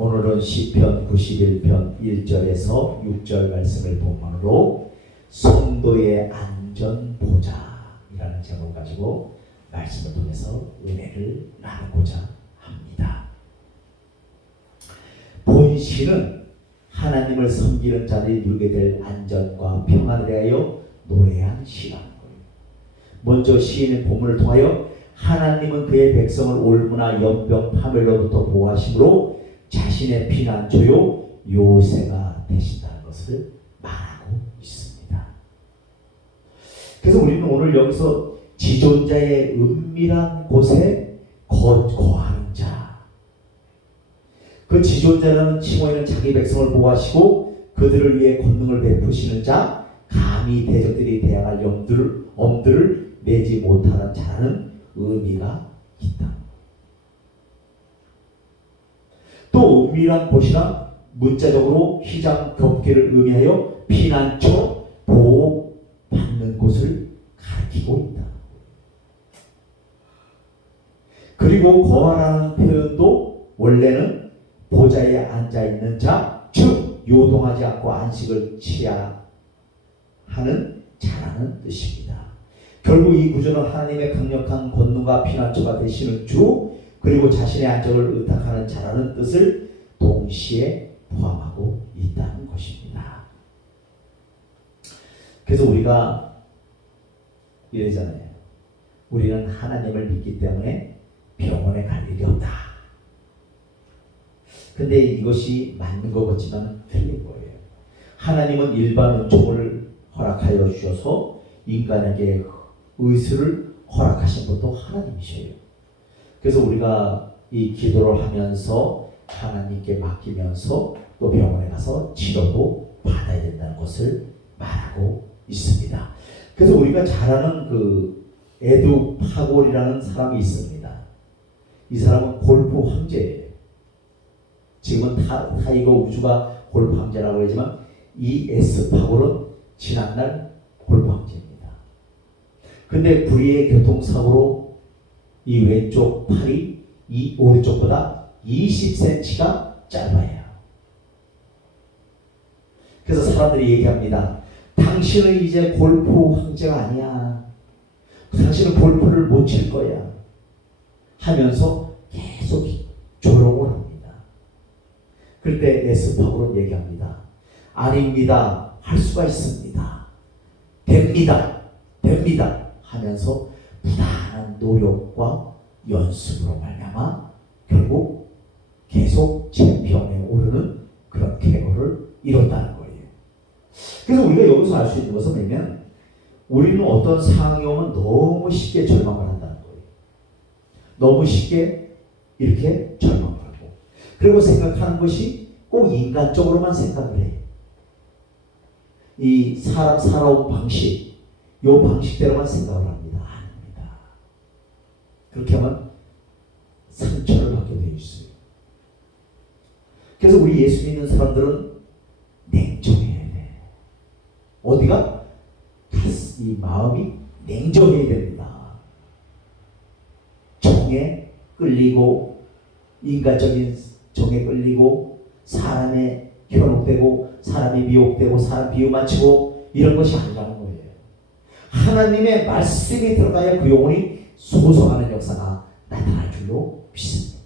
오늘은 시편 91편 1절에서 6절 말씀을 본문으로 성도의 안전보좌이라는 제목을 가지고 말씀을 통해서 은혜를 나누고자 합니다. 본시는 하나님을 섬기는 자들이 누리게 될 안전과 평안에 대하여 노래한 시라는 거예요. 먼저 시인의 본문을 통하여 하나님은 그의 백성을 올무나 연병 파멸로부터 보호하심으로 자신의 피난처요 요새가 되신다는 것을 말하고 있습니다. 그래서 우리는 오늘 여기서 지존자의 은밀한 곳에 거하는 자, 그 지존자라는 칭호에는 자기 백성을 보호하시고 그들을 위해 권능을 베푸시는 자, 감히 대적들이 대항할 엄두를 내지 못하는 자라는 의미가 있다. 또 은밀한 곳이나 문자적으로 휘장 덮개를 의미하여 피난처 보호받는 곳을 가리키고 있다. 그리고 거하라는 표현도 원래는 보좌에 앉아있는 자, 즉 요동하지 않고 안식을 취하 하는 자라는 뜻입니다. 결국 이 구조는 하나님의 강력한 권능과 피난처가 되시는 주, 그리고 자신의 안정을 의탁하는 자라는 뜻을 동시에 포함하고 있다는 것입니다. 그래서 우리가 이러잖아요. 우리는 하나님을 믿기 때문에 병원에 갈 일이 없다. 근데 이것이 맞는 것 같지만 틀린 거예요. 하나님은 일반 은총을 허락하여 주셔서 인간에게 의술을 허락하신 것도 하나님이셔요. 그래서 우리가 이 기도를 하면서 하나님께 맡기면서 또 병원에 가서 치료도 받아야 된다는 것을 말하고 있습니다. 그래서 우리가 잘 아는 그 에두 파골이라는 사람이 있습니다. 이 사람은 골프 황제예요. 지금은 타이거 우즈가 골프 황제라고 하지만 이 에스 파골은 지난날 골프 황제입니다. 근데 불의의 교통사고로 이 왼쪽 팔이 이 오른쪽보다 20cm가 짧아요. 그래서 사람들이 얘기합니다. 당신은 이제 골프 황제가 아니야. 당신은 골프를 못 칠 거야. 하면서 계속 조롱을 합니다. 그럴 때 에스파고는 얘기합니다. 아닙니다. 할 수가 있습니다. 됩니다. 하면서 부단한 노력과 연습으로 말미암아 결국 계속 챔피언에 오르는 그런 쾌거를 이뤘다는 거예요. 그래서 우리가 여기서 알 수 있는 것은 뭐냐면 우리는 어떤 상황이 오면 너무 쉽게 절망을 한다는 거예요. 너무 쉽게 이렇게 절망을 하고 그리고 생각하는 것이 꼭 인간적으로만 생각을 해요. 이 사람 살아온 방식, 이 방식대로만 생각을 합니다. 아닙니다. 그렇게 하면 상처를 받게 되어 있어요. 그래서 우리 예수 믿는 사람들은 냉정해야 돼. 어디가? 이 마음이 냉정해야 됩니다. 정에 끌리고 인간적인 정에 끌리고 사람에 현혹되고 사람이 미혹되고 사람 비유 맞추고 이런 것이 아니라는 거예요. 하나님의 말씀이 들어가야 그 영혼이 소성하는 역사가 나타날 줄로 믿습니다.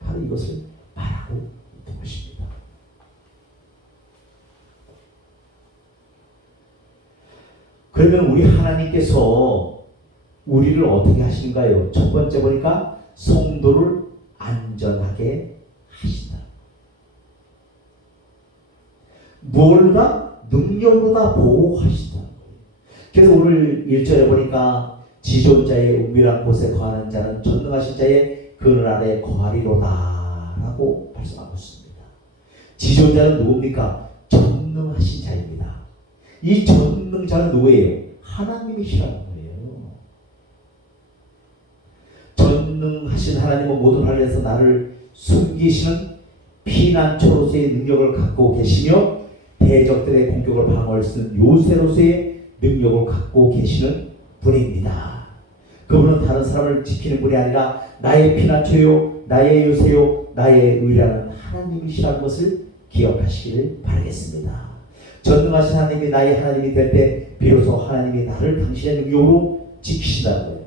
바로 이것을 말하고 있는 것입니다. 그러면 우리 하나님께서 우리를 어떻게 하신가요? 첫 번째 보니까 성도를 안전하게 하신다. 무엇보다 능력보다 보호하신다. 그래서 오늘 1절에 보니까 지존자의 은밀한 곳에 거하는 자는 전능하신 자의 그늘 아래 거하리로다 라고 말씀하고 있습니다. 지존자는 누굽니까? 전능하신 자입니다. 이 전능자는 누구예요? 하나님이시라는 거예요. 전능하신 하나님은 모든 하늘에서 나를 숨기시는 피난처로서의 능력을 갖고 계시며 대적들의 공격을 방어할 수 있는 요새로서의 능력을 갖고 계시는 분입니다. 그분은 다른 사람을 지키는 분이 아니라 나의 피난처요 나의 요새요 나의 의라는 하나님이시라는 것을 기억하시기를 바라겠습니다. 전능하신 하나님이 나의 하나님이 될 때 비로소 하나님이 나를 당신의 능력으로 지키신다는 거예요.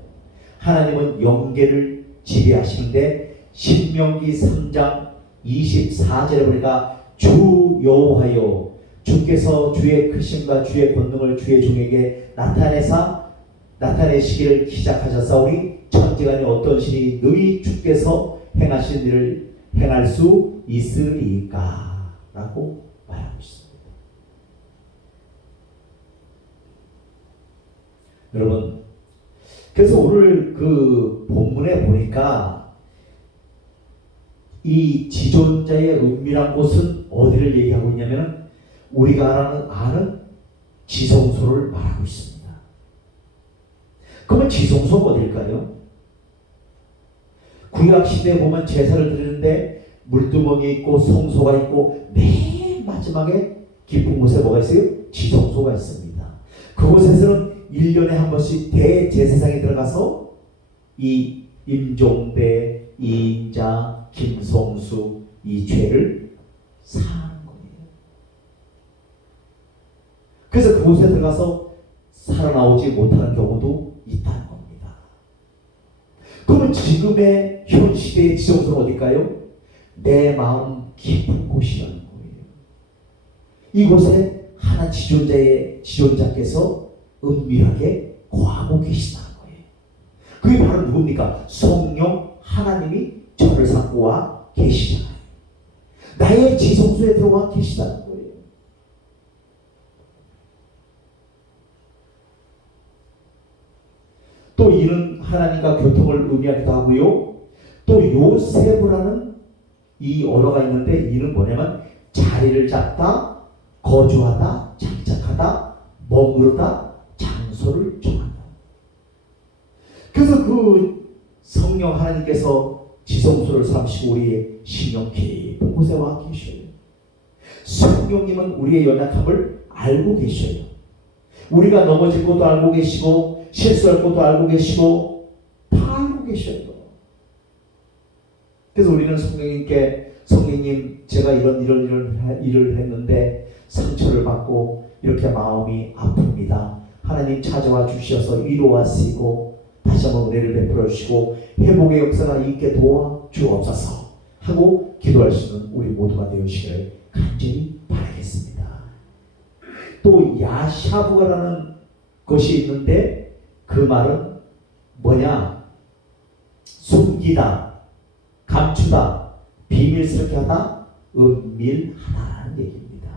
하나님은 영계를 지배하시는데 신명기 3장 24절에 보니까 주 여호와여 주께서 주의 크심과 주의 권능을 주의 종에게 나타내시기를 시작하셨사오니 천지간에 어떤 신이 너희 주께서 행하신 일을 행할 수 있으리까 라고 말하고 있습니다. 여러분, 그래서 오늘 그 본문에 보니까 이 지존자의 은밀한 곳은 어디를 얘기하고 있냐면 우리가 아는 지성소를 말하고 있습니다. 그러면 지성소가 어딜까요? 구약시대에 보면 제사를 드리는데 물두멍이 있고 성소가 있고 맨 마지막에 깊은 곳에 뭐가 있어요? 지성소가 있습니다. 그곳에서는 1년에 한 번씩 대제사장이 들어가서 이 임종대, 이인자, 김성수 이 죄를 사하는 거예요. 그래서 그곳에 들어가서 살아나오지 못하는 경우도 있다는 겁니다. 그러면 지금의 현 시대의 지성소는 어딜까요? 내 마음 깊은 곳이라는 거예요. 이곳에 하나 지존자께서 은밀하게 거하고 계시다는 거예요. 그게 바로 누굽니까? 성령 하나님이 저를 삼고 와 계시잖아요. 나의 지성소에 들어와 계시다는 거예요. 또 이는 하나님과 교통을 의미하기도 하고요. 또 요세브라는 이 언어가 있는데 이는 뭐냐면 자리를 잡다, 거주하다, 장착하다, 머무르다, 장소를 정한다. 그래서 그 성령 하나님께서 지성소를 삼으시고 우리의 심령 깊은 곳에 와 계셔요. 성령님은 우리의 연약함을 알고 계셔요. 우리가 넘어질 것도 알고 계시고 실수할 것도 알고 계시고 다 알고 계셔요. 그래서 우리는 성령님께 성령님 제가 이런 일을 했는데 상처를 받고 이렇게 마음이 아픕니다. 하나님 찾아와 주셔서 위로하시고 다시 한번 은혜를 베풀어 주시고 회복의 역사가 있게 도와주옵소서 하고 기도할 수 있는 우리 모두가 되시기를 간절히 바라겠습니다. 또 야샤브가라는 것이 있는데 그 말은 뭐냐? 숨기다, 감추다, 비밀스럽게 하다, 은밀하다는 얘기입니다.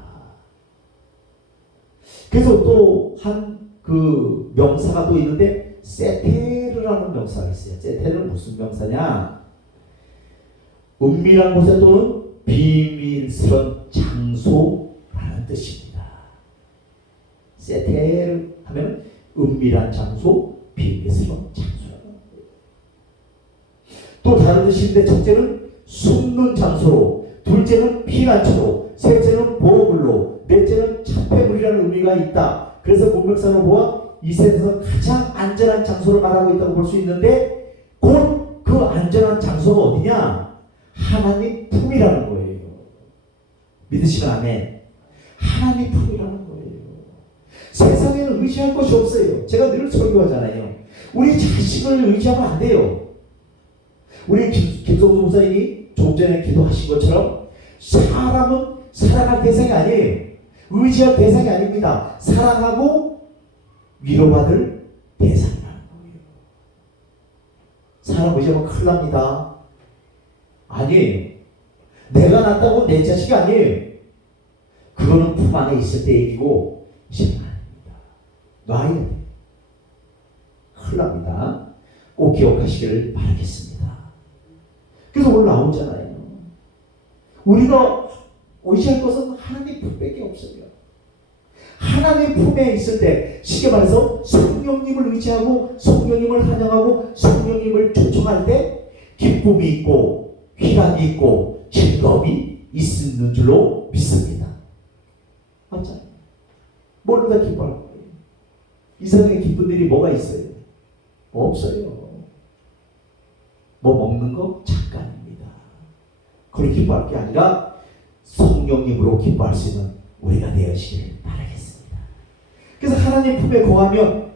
그래서 또 한 그 명사가 또 있는데 세테르라는 명사가 있어요. 세테르는 무슨 명사냐? 은밀한 곳에 또는 비밀스러운 장소라는 뜻입니다. 세테르 하면 은밀한 장소, 비밀스러운 장소라는 거예요. 또 다른 뜻인데 첫째는 숨는 장소로, 둘째는 피난처로, 셋째는 보호물로, 넷째는 차폐물이라는 의미가 있다. 그래서 문맥상으로 보아 이 세상에서 가장 안전한 장소를 말하고 있다고 볼 수 있는데 곧 그 안전한 장소가 어디냐? 하나님 품이라는 거예요. 믿으시면 아멘. 하나님 품이라는 거예요. 세상에는 의지할 것이 없어요. 제가 늘 설교하잖아요. 우리 자식을 의지하면 안 돼요. 우리 김성수 목사님이 조금 전에 기도하신 것처럼 사람은 사랑할 대상이 아니에요. 의지할 대상이 아닙니다. 사랑하고 위로받을 대상이라는 거예요. 사람 의지하면 큰일 납니다. 아니에요. 내가 낳았다고 내 자식이 아니에요. 그거는 품 안에 있을 때 얘기고 지금 아닙니다. 놔야 돼요. 큰일 납니다. 꼭 기억하시기를 바라겠습니다. 그래서 오늘 나오잖아요. 우리가 의지할 것은 하나님 품밖에 없어요. 하나님 품에 있을 때 쉽게 말해서 성령님을 의지하고 성령님을 환영하고 성령님을 초청할 때 기쁨이 있고 희락이 있고 즐거움이 있는 줄로 믿습니다. 맞잖아요. 뭘로 다 기뻐할 거예요. 이 세상에 기쁜 일이 뭐가 있어요? 없어요. 뭐 먹는 거 잠깐입니다. 그렇게 기뻐할 게 아니라 성령님으로 기뻐할 수 있는 우리가 되어지기를 바라겠습니다. 그래서 하나님 품에 거하면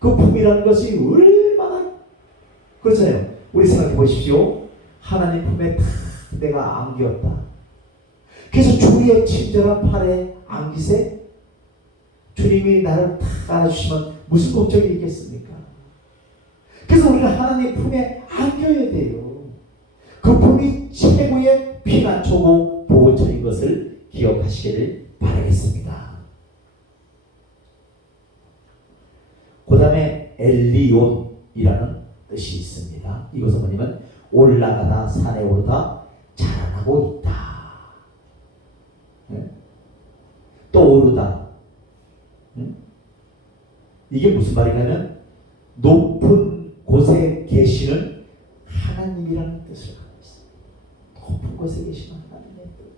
그 품이라는 것이 얼마나 그렇잖아요. 우리 생각해 보십시오. 하나님 품에 다 내가 안겼다. 그래서 주의 친절한 팔에 안기세 주님이 나를 다 안아주시면 무슨 걱정이 있겠습니까? 그래서 우리는 하나님 품에 안겨야 돼요. 그 품이 최고의 피난처고 보호처인 것을 기억하시기를 바라겠습니다. 그 다음에 엘리온이라는 뜻이 있습니다. 이것은 뭐냐면 올라가다 산에 오르다 자라나고 있다. 또 오르다. 이게 무슨 말이냐면 높은 곳에 계시는 하나님이라는 뜻을 갖고 있습니다. 높은 곳에 계시는 하나님의 뜻.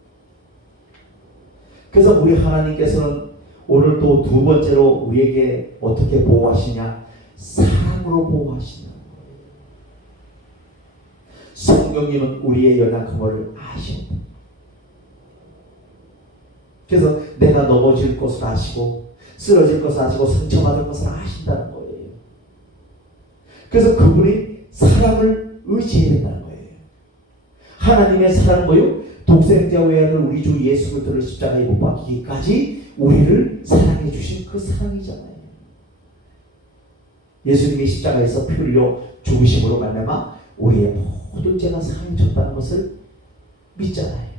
그래서 우리 하나님께서는 오늘 또 두 번째로 우리에게 어떻게 보호하시냐? 사랑으로 보호하시냐. 성령님은 우리의 연약함을 아십니다. 그래서 내가 넘어질 것을 아시고 쓰러질 것을 아시고 상처받을 것을 아신다는 거예요. 그래서 그분이 사랑을 의지해야 된다는 거예요. 하나님의 사랑은 뭐요? 독생자 외아들 우리 주 예수 그리스도를 십자가에 못 박히기까지 우리를 사랑해 주신 그 사랑이잖아요. 예수님이 십자가에서 피 흘려 죽으심으로 말미암아 우리의 모든 죄가 사함졌다는 것을 믿잖아요.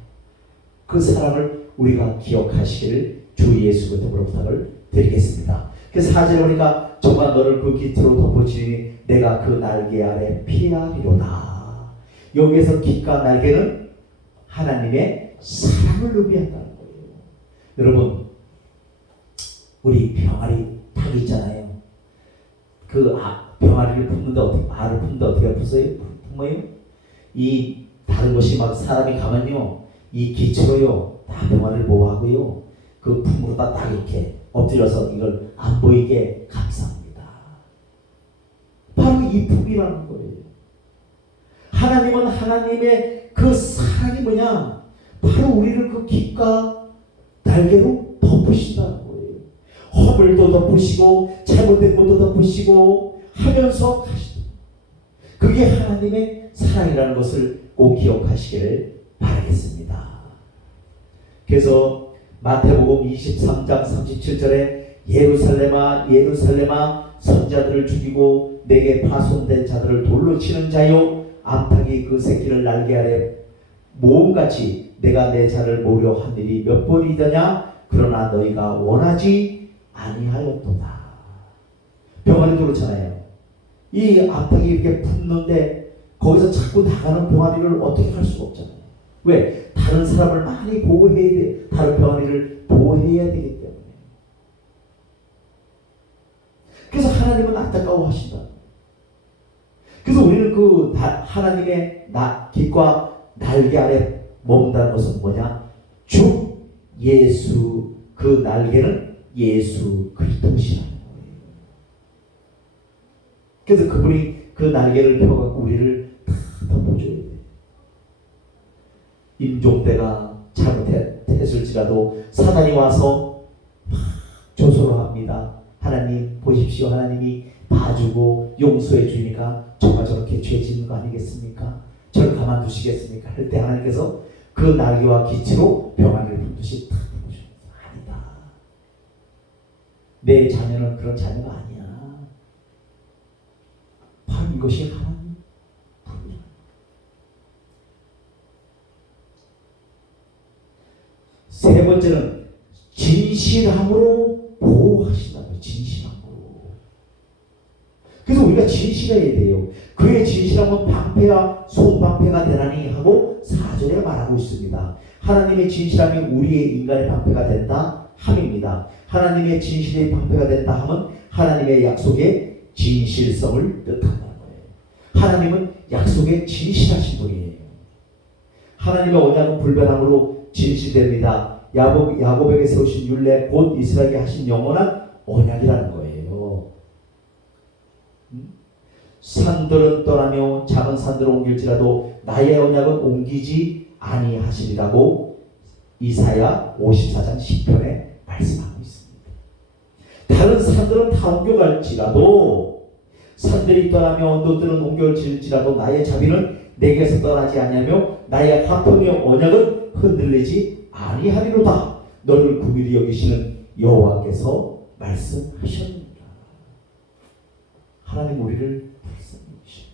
그 사랑을 우리가 기억하시기를 주 예수 그리스도로 부탁을 드리겠습니다. 그래서 4절에 보니까 저가 너를 그 깃으로 덮어주니 내가 그 날개 아래 피하리로다. 여기에서 깃과 날개는 하나님의 사랑을 의미한다는 거예요. 여러분, 우리 병아리 닭 있잖아요. 그 병아리를 품는데 어떻게, 알을 품는데 어떻게 품어요? 이 다른 것이 막 사람이 가면요, 이 기초로요 다 병아리를 보호하고요, 그 품으로다 딱 이렇게 엎드려서 이걸 안 보이게 감쌉니다. 바로 이 품이라는 거예요. 하나님은 하나님의 그 사랑이 뭐냐? 바로 우리를 그 깃과 날개로 덮으신다는 거예요. 허물도 덮으시고 잘못된 것도 덮으시고 하면서 가시다. 그게 하나님의 사랑이라는 것을 꼭 기억하시기를 바라겠습니다. 그래서 마태복음 23장 37절에 예루살렘아 예루살렘아 선자들을 죽이고 내게 파송된 자들을 돌로 치는 자요 암탉이 그 새끼를 날개 아래 모음같이 내가 내 자를 모려 한 일이 몇 번이더냐 그러나 너희가 원하지 아니하였도다. 병아리도 그렇잖아요. 이 암탉이 이렇게 품는데 거기서 자꾸 나가는 병아리를 어떻게 할 수가 없잖아요. 왜? 다른 사람을 많이 보호해야 돼. 다른 병아리를 보호해야 되기 때문에. 그래서 하나님은 안타까워하신다. 그래서 우리는 그 하나님의 깃과 날개 아래 머문다는 것은 뭐냐? 주 예수, 그 날개는 예수 그리스도시라는 거예요. 그래서 그분이 그 날개를 펴갖고 우리를 다 덮어줘야 돼요. 임종대가 잘못했을지라도 사단이 와서 막 조소를 합니다. 하나님 보십시오. 하나님이 봐주고 용서해 주니까 정말 저렇게 죄 짓는 거 아니겠습니까? 저를 가만두시겠습니까? 할 때 하나님께서 그 날개와 기치로 병아리를 품듯이 탁 덮어주는 아니다. 내 자녀는 그런 자녀가 아니야. 바로 이것이 하나님 품이야. 세 번째는 진실함으로 보호하신다고요. 진실함으로. 그래서 우리가 진실해야 돼요. 그의 진실함은 방패와 손방패가 되나니 하고 4절에 말하고 있습니다. 하나님의 진실함이 우리의 인간의 방패가 된다 함입니다. 하나님의 진실의 방패가 된다 함은 하나님의 약속의 진실성을 뜻한다는 거예요. 하나님은 약속에 진실하신 분이에요. 하나님의 언약은 불변함으로 진실됩니다. 야곱에게 세우신 율례 곧 이스라엘에게 하신 영원한 언약이라는 거예요. 산들은 떠나며 작은 산들을 옮길지라도 나의 언약은 옮기지 아니하시리라고 이사야 54장 10편에 말씀하고 있습니다. 다른 산들은 다 옮겨갈지라도, 산들이 떠나며 언덕들은 옮겨질지라도 나의 자비는 내게서 떠나지 아니하며 나의 화평의 언약은 흔들리지 아니하리로다. 너를 긍휼히 여기시는 여호와께서 말씀하셨습니다. 하나님 우리를 불쌍히 여기시고,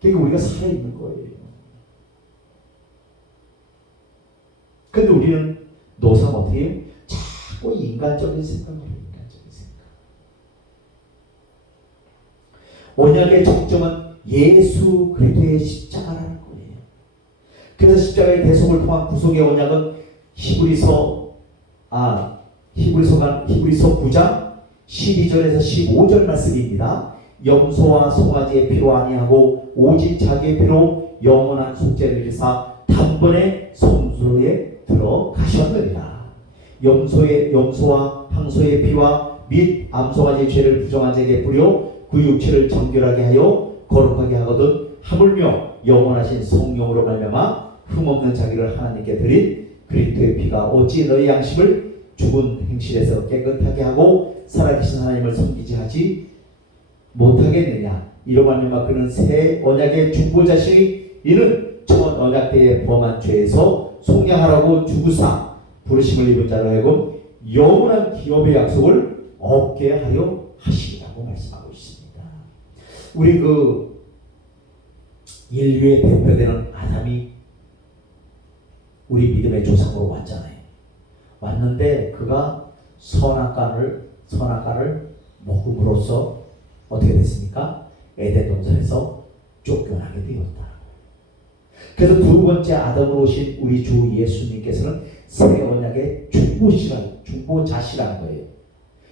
그러니까 우리가 살아있는 거예요. 근데 우리는 노상 어떻게 해요? 자꾸 인간적인 생각을 해요. 인간적인 생각. 언약의 정점은 예수 그리스도의 십자가라는 거예요. 그래서 십자가의 대속을 통한 구속의 언약은 히브리서 9장 12절에서 15절 말씀입니다. 염소와 송아지의 피로 아니하고 오직 자기의 피로 영원한 속죄를 이루사 단번에 성소에 들어가셨느니라. 염소와 항소의 피와 및 암송아지의 죄를 부정한 자에게 뿌려 그 육체를 정결하게 하여 거룩하게 하거든 하물며 영원하신 성령으로 말미암아 흠없는 자기를 하나님께 드린 그리스도의 피가 어찌 너희 양심을 죽은 행실에서 깨끗하게 하고 살아계신 하나님을 섬기지 하지 못하겠느냐. 이로 말미암아 그는 새 언약의 중보자시니 이는 첫 언약 때에 범한 죄에서 속량하라고 주구사 부르심을 입은 자로 하여금 영원한 기업의 약속을 얻게 하려 하시리라고 말씀하고 있습니다. 우리 그 인류의 대표되는 아담이 우리 믿음의 조상으로 왔잖아요. 왔는데 그가 선악과를 먹음으로써 어떻게 됐습니까? 에덴 동산에서 쫓겨나게 되었다. 그래서 두 번째 아담으로 오신 우리 주 예수님께서는 새 언약의 중보자시라는 거예요.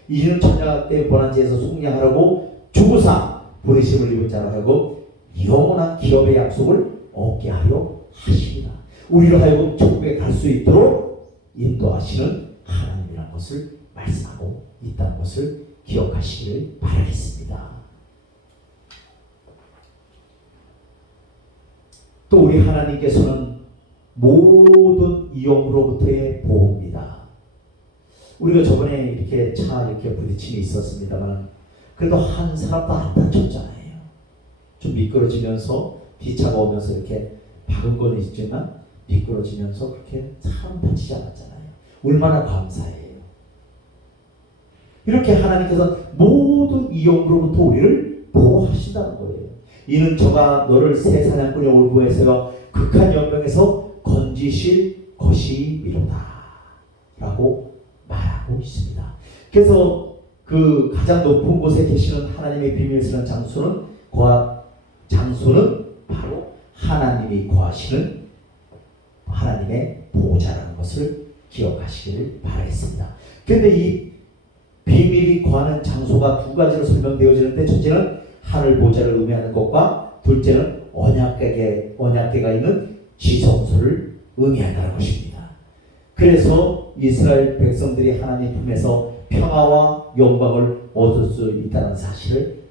이는 천약 때 번한지에서 속량하라고 주구사 부르심을 입은 자로 하여금 영원한 기업의 약속을 얻게 하려 하십니다. 우리로 하여금 천국에 갈 수 있도록 인도하시는 하나님이라는 것을 말씀하고 있다는 것을 기억하시기를 바라겠습니다. 또 우리 하나님께서는 모든 위험으로부터의 보호입니다. 우리가 저번에 이렇게 차 이렇게 부딪힘이 있었습니다만 그래도 한 사람도 안 다쳤잖아요. 좀 미끄러지면서 뒤차가 오면서 이렇게 박은 건 있지만 미끄러지면서 그렇게 사람 다치지 않았잖아요. 얼마나 감사해요. 이렇게 하나님께서 모든 위험으로부터 우리를 보호하신다는 거예요. 이는 저가 너를 새 사냥꾼의 올부에서 극한 연병에서 건지실 것이미로다 라고 말하고 있습니다. 그래서 그 가장 높은 곳에 계시는 하나님의 비밀스러운 장소는 바로 하나님이 거하시는 하나님의 보호자라는 것을 기억하시기를 바라겠습니다. 그런데 이 비밀이 거하는 장소가 두 가지로 설명되어지는데, 첫째는 하늘 보좌를 의미하는 것과 둘째는 언약궤가 있는 지성소를 의미한다는 것입니다. 그래서 이스라엘 백성들이 하나님 품에서 평화와 영광을 얻을 수 있다는 사실을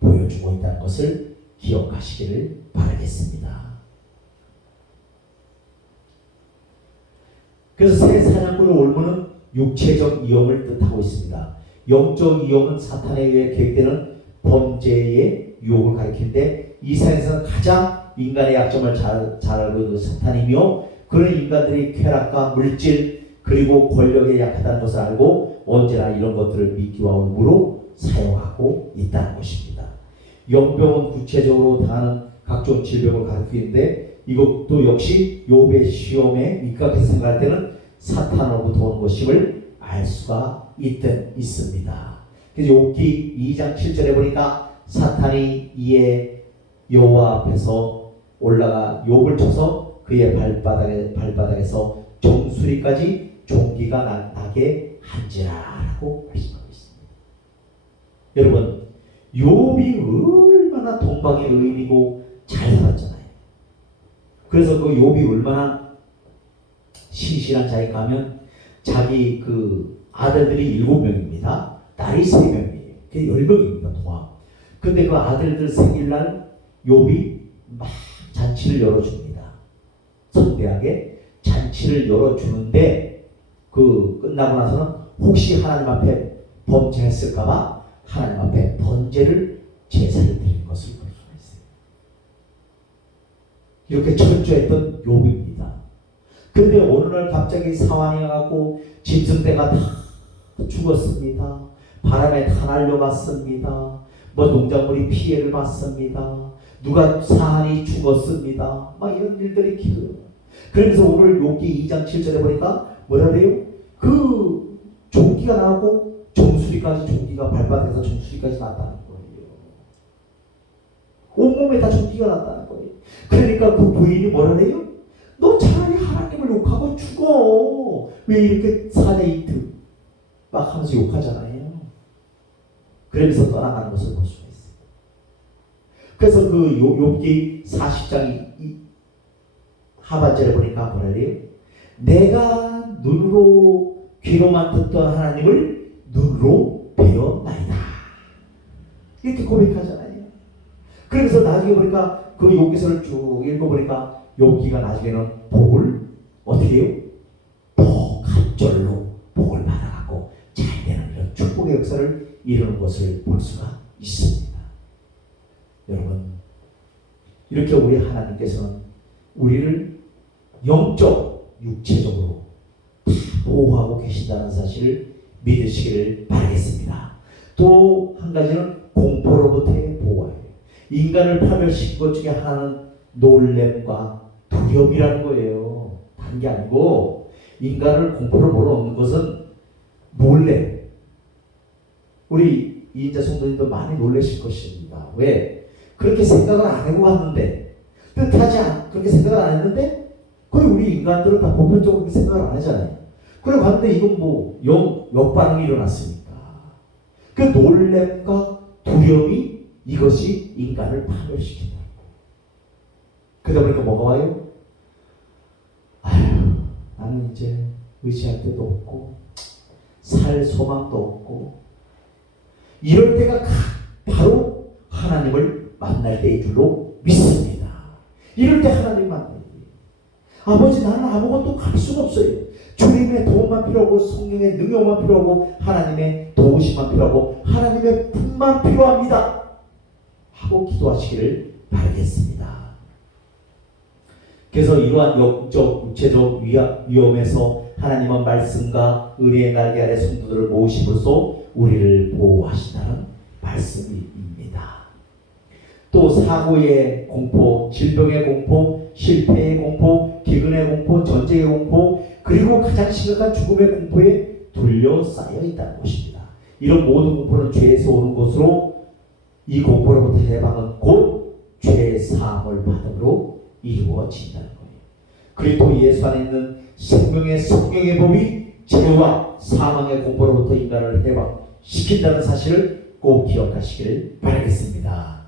보여주고 있다는 것을 기억하시기를 바라겠습니다. 그래서 새 사냥꾼의 올무는 육체적 위험을 뜻하고 있습니다. 영적 위험은 사탄에 의해 계획되는 범죄의 유혹을 가리키는데, 이 세상에서 가장 인간의 약점을 잘 알고 있는 사탄이며, 그런 인간들이 쾌락과 물질 그리고 권력에 약하다는 것을 알고 언제나 이런 것들을 미끼와 올무로 사용하고 있다는 것입니다. 영병은 구체적으로 당하는 각종 질병을 가리키는데, 이것도 역시 욥의 시험에 입각해서 생각할 때는 사탄으로부터 온 것임을 알 수가 있습니다. 그래서 욥기 2장 7절에 보니까 사탄이 이에 여호와 앞에서 올라가 욥을 쳐서 그의 발바닥에서 정수리까지 종기가 나게 한지라라고 말씀하고 있습니다. 여러분, 욥이 얼마나 동방의 의인이고 잘 살았잖아요. 그래서 그 욥이 얼마나 신실한 자인가 하면, 자기 그 아들들이 7명입니다. 딸이 3명이에요. 그게 10명입니다. 통합. 근데 그 아들들 생일날 욥이 막 잔치를 열어줍니다. 성대하게 잔치를 열어주는데 그 끝나고 나서는 혹시 하나님 앞에 범죄했을까봐 하나님 앞에 번제를 제사를 드리는 것을 볼 수가 있어요. 이렇게 철저했던 욥입니다. 근데 어느 날 갑자기 상황이 와갖고 짐승떼가 다 죽었습니다. 바람에 다 날려갔습니다. 뭐 농작물이 피해를 봤습니다. 누가 사한이 죽었습니다. 막 이런 일들이 길어요. 그러면서 오늘 욥기 2장 7절에 보니까 뭐라 그래요? 그 종기가 나고 정수리까지 종기가 발바닥에서 정수리까지 났다는 거예요. 온몸에 다 종기가 났다는 거예요. 그러니까 그 부인이 뭐라 그래요? 너 차라리 하나님을 욕하고 죽어. 왜 이렇게 사내 이특 막 하면서 욕하잖아요. 그러면서 떠나가는 것을 볼 수가 있어요. 그래서 그 욥기 40장 하반절에 보니까 뭐라 그래요? 내가 눈으로 귀로만 듣던 하나님을 눈으로 배웠나이다. 이렇게 고백하잖아요. 그러면서 나중에 보니까 그 욥기서를 쭉 읽어보니까 욥기가 나중에는 복을 어떻게 해요? 더 갑절로 복을 받아갖고 잘 되는 이런 축복의 역사를 이루는 것을 볼 수가 있습니다. 여러분, 이렇게 우리 하나님께서는 우리를 영적, 육체적으로 다 보호하고 계신다는 사실을 믿으시기를 바라겠습니다. 또 한 가지는 공포로부터의 보호예요. 인간을 파멸시킨 것 중에 하나는 놀램과 두려움이라는 거예요. 다른 게 아니고 인간을 공포로 몰아넣는 것은 놀램. 우리 이인자 성도님도 많이 놀라실 것입니다. 왜? 그렇게 생각을 안 하고 왔는데 그렇게 생각을 안 했는데 거의 우리 인간들은 다 보편적으로 그렇게 생각을 안 하잖아요. 그래 갔는데 이건 뭐 역반응이 일어났으니까 그 놀램과 두려움이 이것이 인간을 파멸시킨다. 그러다 보니까 뭐가 와요? 아휴, 나는 이제 의지할 데도 없고 살 소망도 없고 이럴 때가 바로 하나님을 만날 때인 줄로 믿습니다. 이럴 때 하나님 만나요. 아버지, 나는 아무것도 갈 수가 없어요. 주님의 도움만 필요하고 성령의 능력만 필요하고 하나님의 도우심만 필요하고 하나님의 품만 필요합니다 하고 기도하시기를 바라겠습니다. 그래서 이러한 영적, 육체적 위험에서 하나님은 말씀과 의리의 날개 아래 성도들을 모으심으로써 우리를 보호하신다는 말씀입니다. 또 사고의 공포, 질병의 공포, 실패의 공포, 기근의 공포, 전쟁의 공포, 그리고 가장 심각한 죽음의 공포에 둘러싸여 있다는 것입니다. 이런 모든 공포는 죄에서 오는 것으로 이 공포로부터 해방은 곧 죄의 사함을 받음으로 이루어진다는 거예요. 그리스도 예수 안에 있는 생명의 성령의 법이 죄와 사망의 공포로부터 인간을 해방시킨다는 사실을 꼭 기억하시기를 바라겠습니다.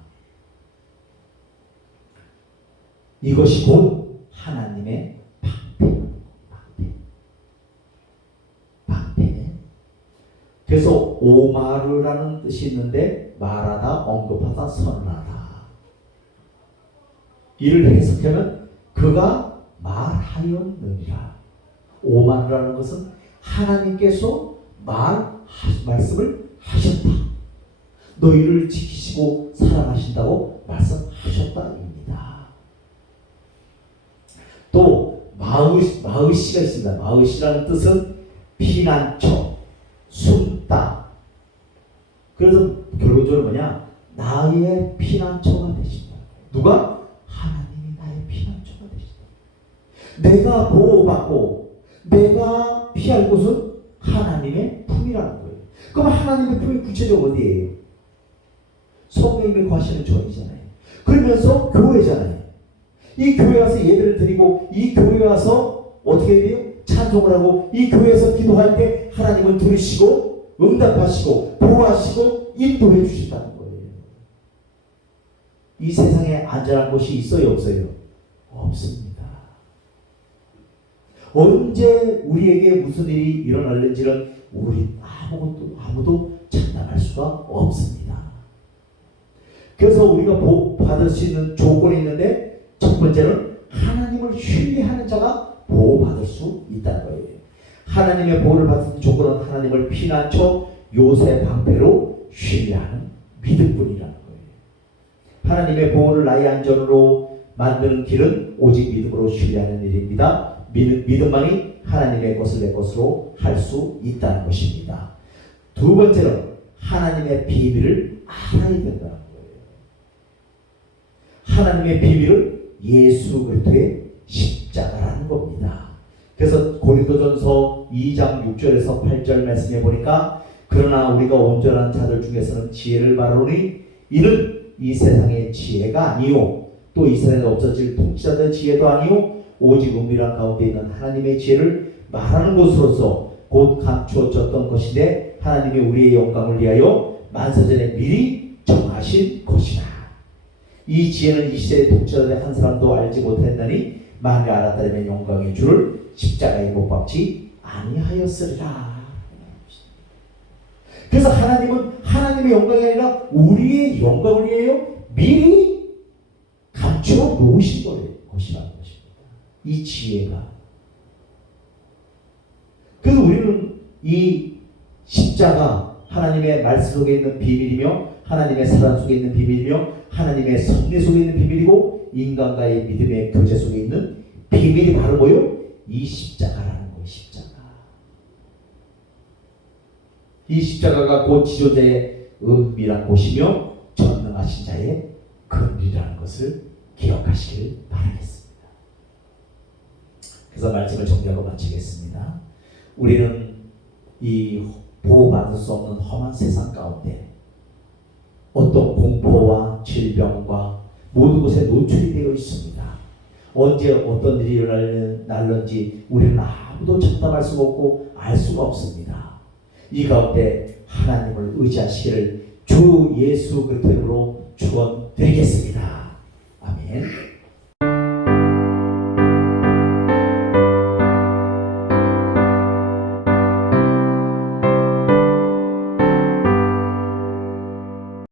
이것이 곧 하나님의 방패. 그래서 오마르라는 뜻이 있는데 말하다, 언급하다, 선언하다. 이를 해석하면 그가 말하였느니라. 오마르라는 것은 하나님께서 말씀을 하셨다. 너희를 지키시고 사랑하신다고 말씀하셨다입니다. 또 마으시가 있습니다. 마으시라는 뜻은 피난처, 숨다. 그래서 결론적으로 뭐냐? 나의 피난처가 되신다. 누가? 하나님이 나의 피난처가 되신다. 내가 보호받고 내가 피할 곳은 하나님의 품이라는 거예요. 그럼 하나님의 품이 구체적으로 어디예요? 성령님이 거하시는 존이잖아요. 그러면서 교회잖아요. 이 교회 와서 예배를 드리고 이 교회 와서 어떻게 돼요? 찬송을 하고 이 교회에서 기도할 때 하나님은 들으시고 응답하시고 보호하시고 인도해 주신다는 거예요. 이 세상에 안전한 곳이 있어요, 없어요? 없습니다. 언제 우리에게 무슨 일이 일어날는지는 우리 아무도 장담할 수가 없습니다. 그래서 우리가 받을 수 있는 조건이 있는데 첫 번째는 하나님을 신뢰하는 자가 보호받을 수 있다는 거예요. 하나님의 보호를 받은 조건은 하나님을 피난처 요새 방패로 신뢰하는 믿음뿐이라는 거예요. 하나님의 보호를 나의 안전으로 만드는 길은 오직 믿음으로 신뢰하는 일입니다. 믿음만이 하나님의 것을 내 것으로 할 수 있다는 것입니다. 두 번째는 하나님의 비밀을 알아야 된다는 거예요. 하나님의 비밀은 예수 그리스도의 십자가라는 겁니다. 그래서 고린도전서 2장 6절에서 8절 말씀해 보니까 그러나 우리가 온전한 자들 중에서는 지혜를 바라오니 이는 이 세상의 지혜가 아니요 또 이 세상에 없어질 통치자들의 지혜도 아니요 오직 은밀한 가운데 있는 하나님의 지혜를 말하는 것으로서 곧 감추어졌던 것인데 하나님이 우리의 영광을 위하여 만세전에 미리 정하신 것이라. 이 지혜는 이 시대의 통치자들의 한 사람도 알지 못했나니 만일 알았다면 영광의 주를 십자가에 못 박지 아니하였으리라. 그래서 하나님은 하나님의 영광이 아니라 우리의 영광을 위하여 미리 감추어 놓으신 것이라는 것입니다. 이 지혜가. 그래서 우리는 이 십자가 하나님의 말씀 속에 있는 비밀이며 하나님의 사랑 속에 있는 비밀이며 하나님의 섭리 속에 있는 비밀이고 인간과의 믿음의 교제 속에 있는 비밀이 바로 뭐요? 이 십자가라는 거예요. 십자가. 이 십자가가 곧 지존자의 은밀한 곳이며 전능하신 자의 근리라는 것을 기억하시길 바라겠습니다. 그래서 말씀을 정리하고 마치겠습니다. 우리는 이 보호받을 수 없는 험한 세상 가운데 어떤 공포와 질병과 모든 것에 노출이 되어 있습니다. 언제 어떤 일이 일어날는지 우리는 아무도 장담할 수가 없고 알 수가 없습니다. 이 가운데 하나님을 의지하시기를 주 예수 그리스도로 축원드리겠습니다. 아멘.